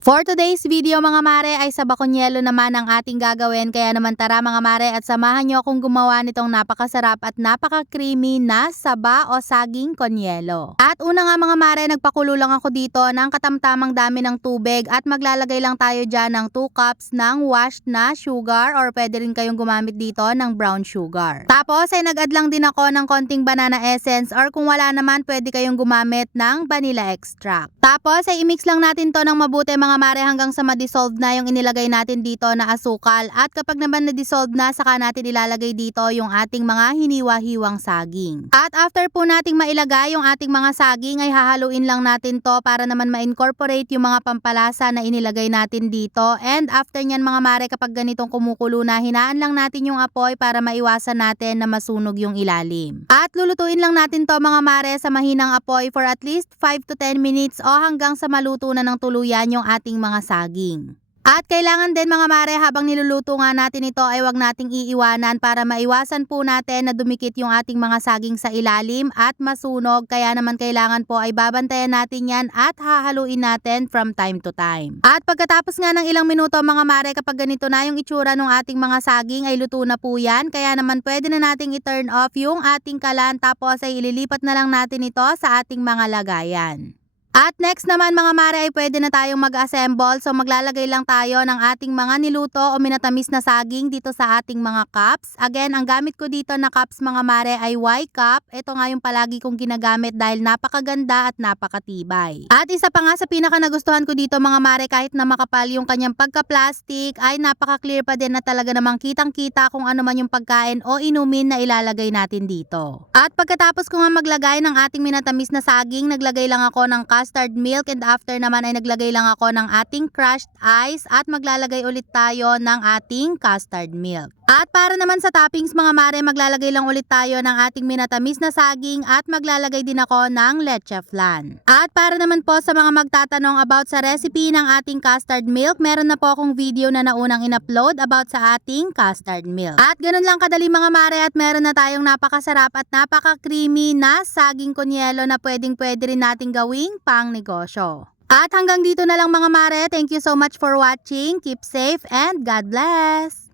For today's video mga mare ay sa Bakunyelo naman ang ating gagawin, kaya naman tara mga mare at samahan nyo akong gumawa nitong napakasarap at napaka-creamy na saba o saging konyelo. At una nga mga mare, nagpakulo lang ako dito ng katamtamang dami ng tubig at maglalagay lang tayo dyan ng 2 cups ng washed na sugar or pwede rin kayong gumamit dito ng brown sugar. Tapos ay nag-add lang din ako ng konting banana essence or kung wala naman pwede kayong gumamit ng vanilla extract. Tapos ay i-mix lang natin to ng mabuti mga mare hanggang sa ma-dissolve na yung inilagay natin dito na asukal, at kapag naman na-dissolve na saka natin ilalagay dito yung ating mga hiniwa-hiwang saging. At after po nating mailagay yung ating mga saging ay hahaluin lang natin to para naman ma-incorporate yung mga pampalasa na inilagay natin dito, and after nyan mga mare, kapag ganitong kumukulo na, hinaan lang natin yung apoy para maiwasan natin na masunog yung ilalim. At lulutuin lang natin to mga mare sa mahinang apoy for at least 5 to 10 minutes o hanggang sa maluto na ng tuluyan yung ating mga saging. At kailangan din mga mare, habang niluluto nga natin ito ay wag nating iiwanan para maiwasan po natin na dumikit yung ating mga saging sa ilalim at masunog, kaya naman kailangan po ay babantayan natin yan at hahaluin natin from time to time. At pagkatapos nga ng ilang minuto mga mare, kapag ganito na yung itsura ng ating mga saging ay luto na po yan, kaya naman pwede na nating i-turn off yung ating kalan, tapos ay ililipat na lang natin ito sa ating mga lagayan. At next naman mga mare ay pwede na tayong mag-assemble, so maglalagay lang tayo ng ating mga niluto o minatamis na saging dito sa ating mga cups. Again, ang gamit ko dito na cups mga mare ay Y cup. Ito nga yung palagi kong ginagamit dahil napakaganda at napakatibay. At isa pa nga sa pinaka nagustuhan ko dito mga mare, kahit na makapal yung kanyang pagka-plastic ay napaka-clear pa din na talaga namang kitang-kita kung ano man yung pagkain o inumin na ilalagay natin dito. At pagkatapos ko nga maglagay ng ating minatamis na saging, naglagay lang ako ng custard milk, and after naman ay naglagay lang ako ng ating crushed ice at maglalagay ulit tayo ng ating custard milk. At para naman sa toppings mga mare, maglalagay lang ulit tayo ng ating minatamis na saging at maglalagay din ako ng leche flan. At para naman po sa mga magtatanong about sa recipe ng ating custard milk, meron na po akong video na naunang in-upload about sa ating custard milk. At ganun lang kadali mga mare, at meron na tayong napakasarap at napaka-creamy na saging konyelo na pwedeng-pwede rin nating gawing pang negosyo. At hanggang dito na lang mga mare. Thank you so much for watching. Keep safe and God bless!